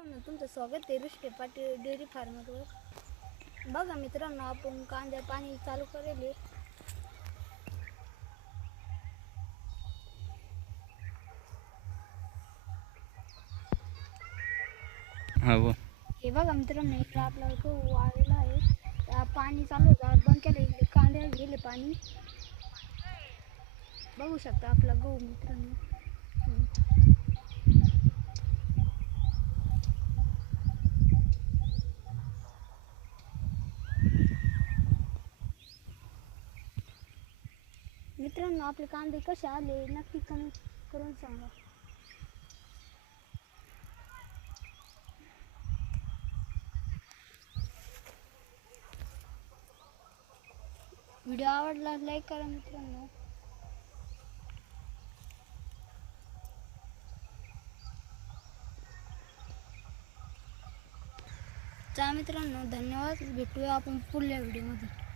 तुमचं स्वागत आहे ऋषी पाटील डेअरी फार्मरवर. बघा मित्रांनो, आपण कांद्या पाणी चालू करेल. हे बघा मित्रांनो, इकडं आपला गहू आलेला आहे. पाणी चालू होतं, बंद केलं. इकडे कांद्या गेले पाणी. बघू शकता आपला गहू मित्रांनो. मित्रांनो, आपले कांदे कसे आले नक्की कमेंट करून सांगा. व्हिडिओ आवडला लाईक करा मित्रांनो. चला मित्रांनो, धन्यवाद. भेटूया आपण पुढल्या व्हिडिओमध्ये.